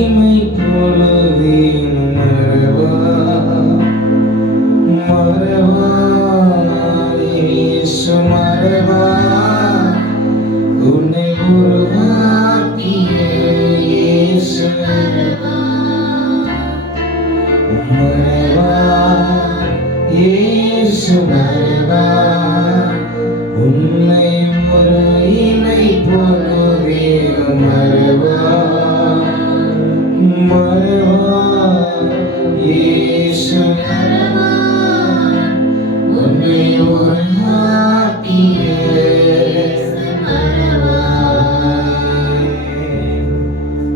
இமை பொழுதின் மறவா இயேசு மறவா உன்னை உருவாக்கிய இயேசு மறவா இயேசு மறவா உன்னை ஒரு இமை பொழுதின் மறவா மறவா இயேசு மறவா உன்னை உருவாக்கிய மறவா.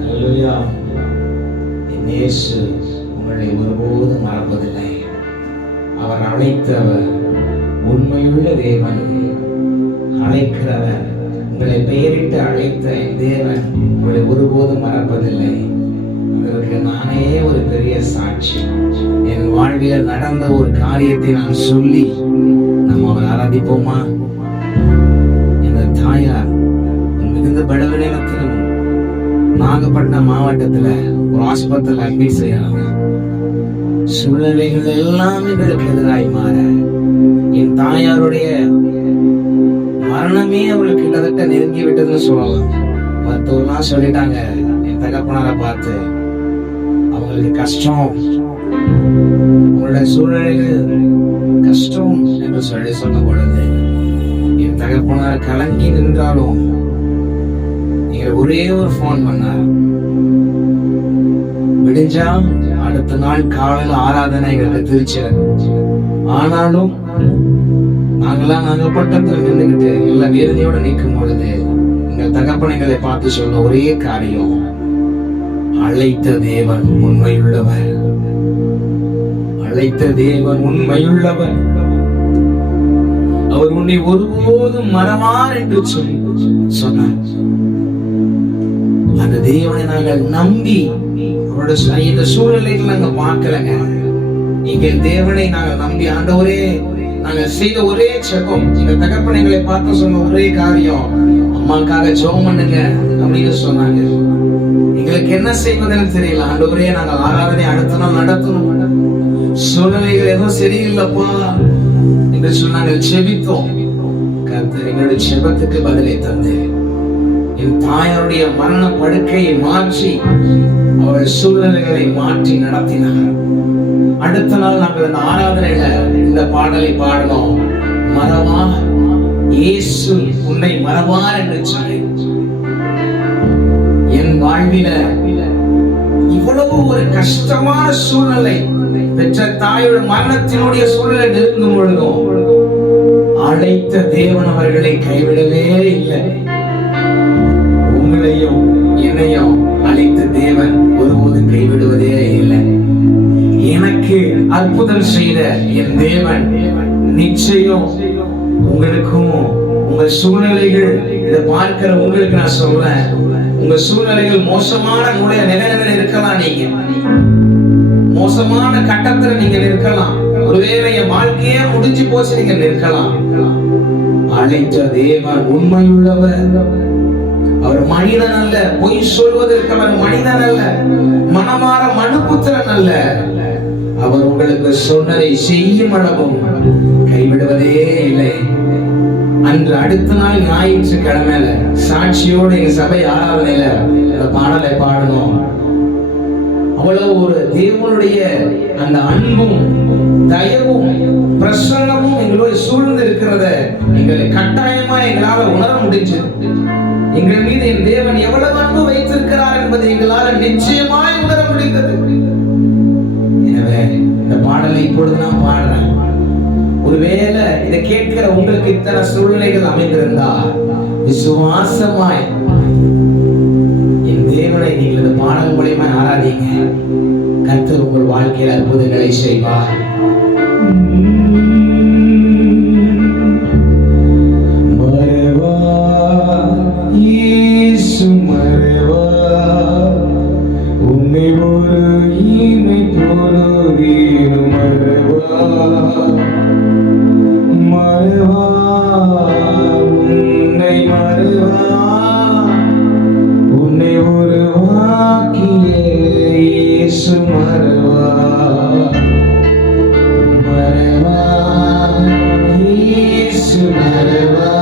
அல்லேலூயா. என் இயேசு உங்களை ஒருபோதும் மறப்பதில்லை. அவர் அழைத்தவர் உண்மையுள்ள தேவன். அழைக்கிறவர், உங்களை பெயரிட்டு அழைத்த என் தேவன் உங்களை ஒருபோதும் மறப்பதில்லை. அதற்கு நானே ஒரு பெரிய சாட்சி. என் வாழ்வில் நடந்த ஒரு காரியத்தை நான் சொல்லி நம்ம அவர் ஆராதிப்போமா? என் தாயார் மிகுந்த பலவீனத்திலும் நாகப்பட்டினம் மாவட்டத்துல ஒரு ஆஸ்பத்திரியில் அட்மிட் செய்யறாங்க. சூழ்நிலைகள் எல்லாம் எங்களுக்கு எதிராய் மாற என் தாயாருடைய மரணமே அவங்களுக்கு கிட்டத்தட்ட நெருங்கி விட்டதுன்னு சொல்லலாம். மருத்துவம்லாம் சொல்லிட்டாங்க. என் தகப்பனாரை பார்த்து அவங்களுக்கு கஷ்டம், அவங்களுடைய சூழ்நிலைகள் கஷ்டம் என்று சொன்ன பொழுது என் தகப்பனார் கலங்கி நின்றாலும் நீங்க ஒரே ஒரு போன் பண்ணார். விடிஞ்சா அடுத்த நாள் காலையில் ஆராதனை எங்களுக்கு திருச்சியில். ஆனாலும் நாங்கெல்லாம் நாகப்பட்டத்தில் நின்றுகிட்டு எல்லா வேதனையோட நிற்கும் பொழுது எங்கள் தகப்பனைகளை பார்த்து சொன்ன ஒரே காரியம், அழைத்த தேவன் உண்மையுள்ளவர், அழைத்த தேவன் உண்மையுள்ளவர், அவர் உன்னை ஒருபோதும் மறவார் என்று சொன்னார். அந்த தேவனை நாங்கள் நம்பி அவருடைய இந்த சூழ்நிலைகள் நாங்க பார்க்கலங்க. எங்கள் தேவனை நாங்கள் நம்பி ஆண்டவரே நாங்கள் செய்த ஒரே செபம், எங்க தகப்பனைகளை பார்த்து சொன்ன ஒரே காரியம், அம்மாக்காக ஜெபம் பண்ணுங்க அப்படின்னு சொன்னாங்க. எங்களுக்கு என்ன செய்வதுன்னு தெரியல. ஆண்டவரே நாங்கள் ஆராதனை அடுத்த நாள் நடத்தணும், சூழ்நிலைகள் எதுவும் சரியில்லைப்பா என்று சொன்னாங்க. செபித்தோம். கர்த்தர் எங்களுடைய செபத்துக்கு பதிலை தந்து என் தாயாருடைய மரண படுக்கையை மாற்றி அவள் சூழ்நிலைகளை மாற்றி நடத்தினார். அடுத்த நாள் நாங்கள் இந்த ஆராதனையில இந்த பாடலை பாடணும். மறவா இயேசு உன்னை மறவார் என்று சொல்லி என் வாழ்வில இவ்வளவு ஒரு கஷ்டமான சூழ்நிலை, பெற்ற தாயோட மரணத்தினுடைய சூழ்நிலை நெருங்கும் பொழுதும் அழைத்த தேவன் அவர்களை கைவிடவே இல்லை. உங்களையும் என்னையும் அழைத்த தேவன் ஒருபோதும் கைவிடுவதே இல்லை. எனக்கு அற்புதம் செய்த என் தேவன் நிச்சயம் உங்களுக்கும் உங்க சூழ்நிலைகள் இதை பார்க்கிற உங்களுக்கு நான் சொல்றேன், உங்க சூழ்நிலைகள் மோசமான நிலைமைகள் இருக்கலாம், நீங்க மோசமான கட்டத்துல நீங்க இருக்கலாம், ஒருவேளை என் வாழ்க்கையே முடிஞ்சு போச்சு நீங்க இருக்கலாம். அழைத்த தேவன் உண்மையுள்ளவர். அவர் மனிதன் அல்ல, பொய் சொல்வதற்கு அவர் மனிதன் அல்ல, மனமாற மனுபுத்திரன் அல்ல. அவர் உங்களுக்கு சொன்னதை செய்யும் அளவும் கைவிடுவதே இல்லை. அன்று அடுத்த நாள் ஞாயிற்றுக்கிழமையில சாட்சியோடு எங்க சபை ஆராதனையில அந்த பாடலை பாடணும். அவ்வளவு ஒரு தேவனுடைய அந்த அன்பும் தயவும் பிரசன்னமும் எங்களோட சூழ்ந்து இருக்கிறத எங்களை கட்டாயமா எங்களால உணர முடிஞ்சது. எங்கள் மீது என் தேவன் எவ்வளவு அன்பு வைத்திருக்கிறார் என்பதை எங்களால் நிச்சயமாய் உணர முடிந்தது. எனவே இந்த பாடலை இப்பொழுது நான் பாடுறேன். ஒருவேளை இதை கேட்கிற உங்களுக்கு இத்தனை சூழ்நிலைகள் அமைந்திருந்தா விசுவாசமாய் என் தேவனை நீங்கள் இந்த பாடல் மூலமா ஆராதிங்க. கர்த்தர் உங்கள் வாழ்க்கையில் அற்புதங்களை செய்வார். உன்னை உருவாக்கிய இயேசு மறவா மறவா இயேசு மறவா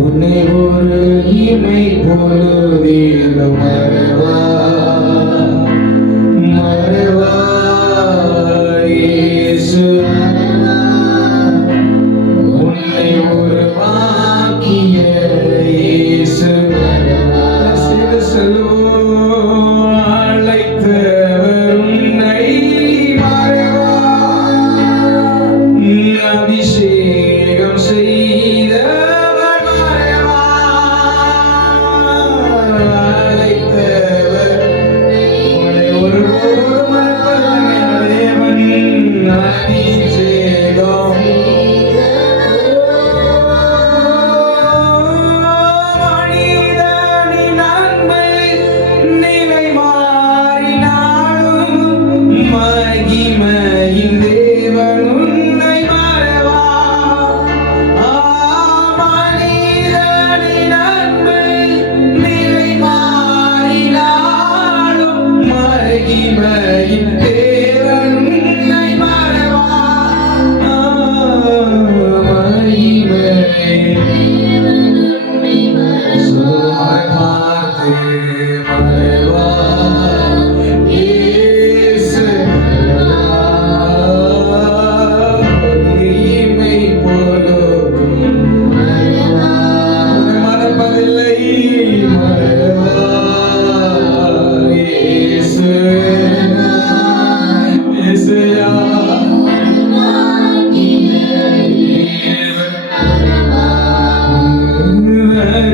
உன்னை ஒரு இமை பொழுதிலும் மறவா மறவா இயேசு உன்னை ஒரு வாக்கிய இயேசு அழைத்தவர் உன்னை மறவா அபிஷேகம் செய்தவர் மறவா அழைத்தவர் உன்னை ஒரு மறப்பதனை தேவன் அபிஷேகம் மனிதனின் அன்பை நிலை மாறினாலும் மகிமையின் தேவன் உன்னை மறவா மனிதனின் அன்பை நிலை மாறினாலும் மகிமையின் தேவன் உன்னை மறவா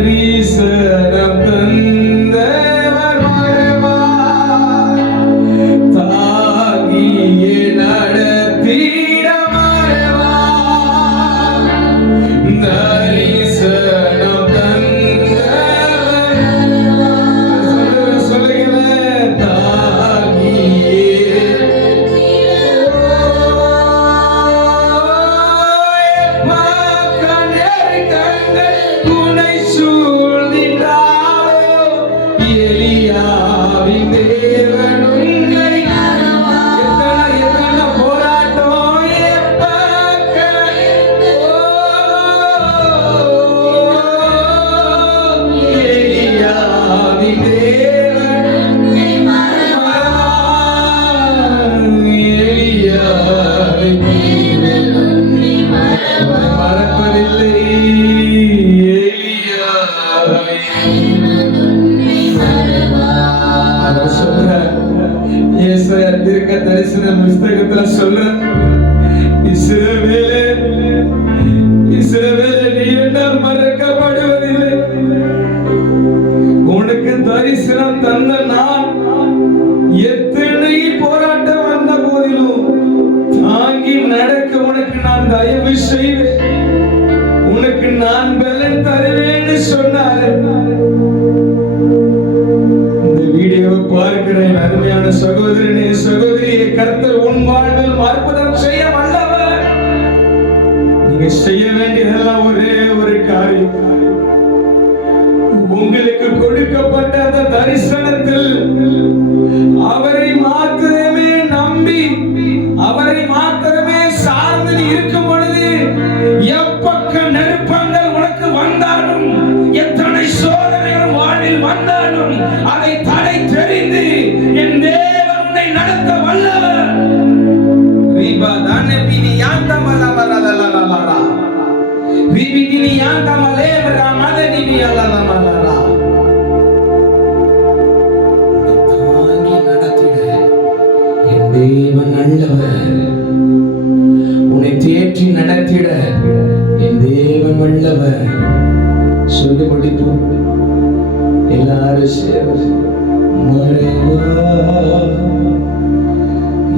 தரிசனம் தந்தவர் மறவா தாங்கியே நடத்திட மறவா தரிசனம் தந்தவர் சொல்லுங்க தாங்கியே உன்னை சூழ்ந்திட்டாரோ எலியாவின் தேவன் உன்னை எத்தனை போராட்டம் எலியாவின் தேவன் எலியாவின் மறப்பதில்லை தரிசன புஸ்தகத்துல சொல்ற இஸ்ரவேலே நீ என்றால் மறக்கப்படுவதில்லை உனக்கு தரிசனம் தந்த நான் எத்தனை போராட்டம் வந்த போதிலும் தாங்கி நடக்க உனக்கு நான் தயவு செய்வேன் உனக்கு நான் பலன் தருவேன்னு சொன்னாரு. இந்த வீடியோவை பார்க்கிற என் அருமையான சகோதரனே சகோதரியை கர்த்தர் உன் வாழ்வில் அற்புதம் செய்ய வல்லவர். நீங்க செய்ய வேண்டியதெல்லாம் ஒரே ஒரு காரியம், உங்களுக்கு கொடுக்கப்பட்ட அந்த தரிசனத்தில் அவரை மாத்திரமே நம்பி அவரை மாத்திரமே சார்ந்து இருக்கும் பொழுது எப்பக்க நெருப்பங்கள் உனக்கு வந்தாலும் எத்தனை சோதனைகள் வாழ்வில் வந்தாலும் அதை தடை தெரிந்து என் தேவன் உன்னை நடத்த வல்லவர். தேவன் நல்லவர், உன்னை தேற்றி நடத்திட என் தேவன் வல்லவர். சொல்லி முடிப்போம் எல்லாரும் சேர்ந்து. மறவா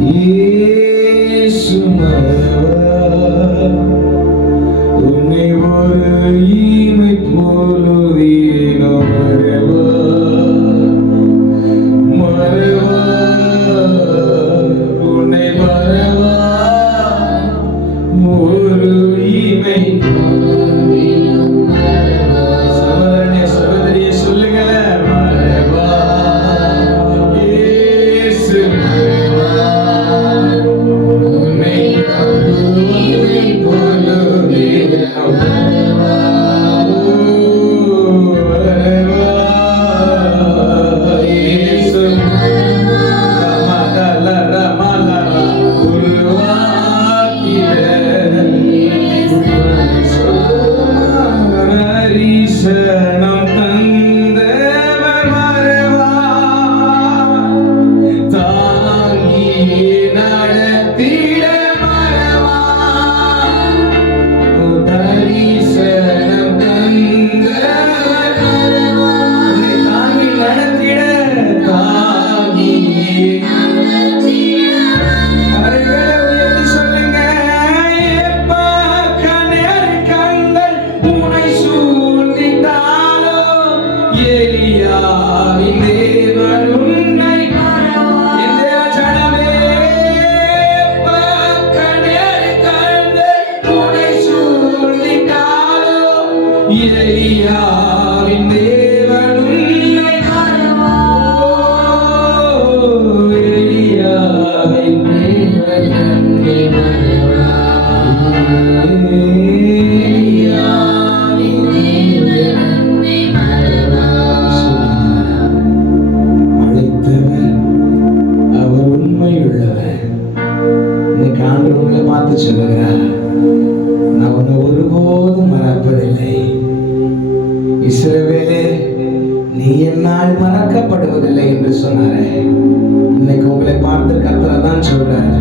இயேசு மறவா உன்னை ஒரு ஈமை போலுதீனோ மறவா மறவா உன்னை மறவா ஒரு ஈமை சகோதரனே சகோதரியை சொல்லுங்களேன். மறவா எலியாவின் தேவன் உன்னை எலியாவின் தேவன் உன்னை சொல்லுகிறார், நான் உன்னை ஒருபோதும் மறப்பதில்லை. இஸ்ரவேலே, நீ என்னால் மறக்கப்படுவதில்லை என்று சொன்னாரே. இன்னைக்கு உங்களை பார்த்து கர்த்தர் தான் சொல்றாரு,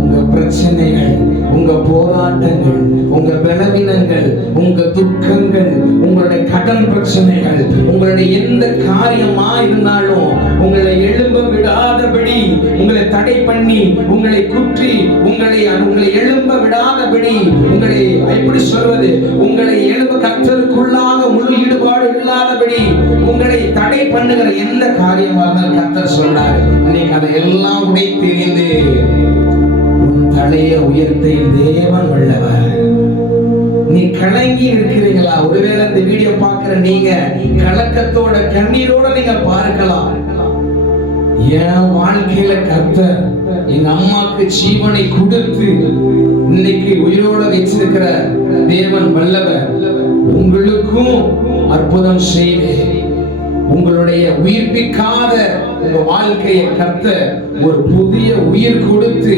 உங்க பிரச்சனைகள், உங்க போராட்டங்கள், உங்க பலவீனங்கள், உங்க துக்கங்கள், உங்களுடைய கடன் பிரச்சனைகள், உங்களுடைய எந்த காரியமா இருந்தாலும் உங்களை எழும்ப விடாதபடி, உங்களை தடை பண்ணி, உங்களை குற்றி, உங்களை எழும்ப விடாதபடி, உங்களை எப்படி சொல்வது, உங்களை எழும்ப கர்த்தருக்குள்ளாக முழு ஈடுபாடு இல்லாதபடி உங்களை தடை பண்ணுகிற எந்த காரியமாக இருந்தாலும் கர்த்தர் சொல்றாரு, இன்னைக்கு அதை எல்லாம் உடைத்து எறிந்து உன் தலையை உயர்த்த தேவன் வல்லவர். நீ கலங்கி இருக்கிறீங்களா? ஒருவேளை இந்த வீடியோ பார்க்கிற நீங்க கலக்கத்தோட கண்ணீரோட நீங்க பார்க்கலாம். என் வாழ்க்கையில கர்த்தர் எங்க அம்மாக்கு ஜீவனை கொடுத்து இன்னைக்கு உயிரோட வச்சிருக்கிற தேவன் வல்லவர். உங்களுக்கும் அற்புதம் செய்து உங்களுடைய உயிர்ப்பிக்காத உங்க வாழ்க்கையை கர்த்தர் ஒரு புதிய உயிர் கொடுத்து,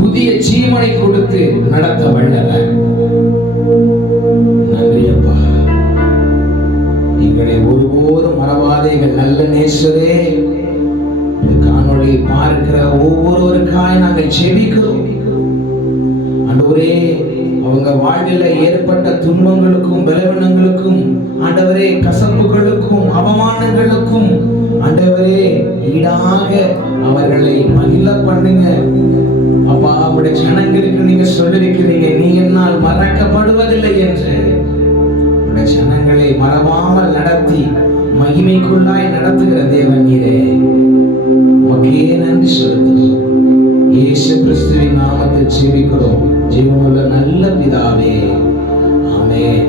புதிய ஜீவனை கொடுத்து நடத்த வல்லவர். நன்றி அப்பா. எங்களை ஒருபோதும் மறவாதீர்கள் நல்ல நேசரே. இந்த காணொளி பார்க்கிற ஒவ்வொருவருக்காய் நாங்கள் ஜெபிக்கிறோம் ஆண்டவரே. அவங்க வாழ்வில் ஏற்பட்ட துன்பங்களுக்கும் பலவீனங்களுக்கும் ஆண்டவரே, கசப்புகளுக்கும் அவமானங்களுக்கும் ஆண்டவரே ஈடாக அவர்களை மகிழ பண்ணுங்க அப்பா. அவருடைய ஜனங்களுக்கு நீங்க சொல்லிருக்கிறீங்க, நீ என்னால் மறக்கப்படுவதில்லை என்று. உடைய ஜனங்களை மறவாமல் நடத்தி மகிமைக்குள்ளாய் நடத்துகிற தேவன் நீரே. உமக்கே நன்றி செலுத்துகிறோம். இயேசு கிறிஸ்துவின் நாமத்தில் ஜெபிக்கிறோம் ஜீவனுள்ள நல்ல பிதாவே, ஆமென்.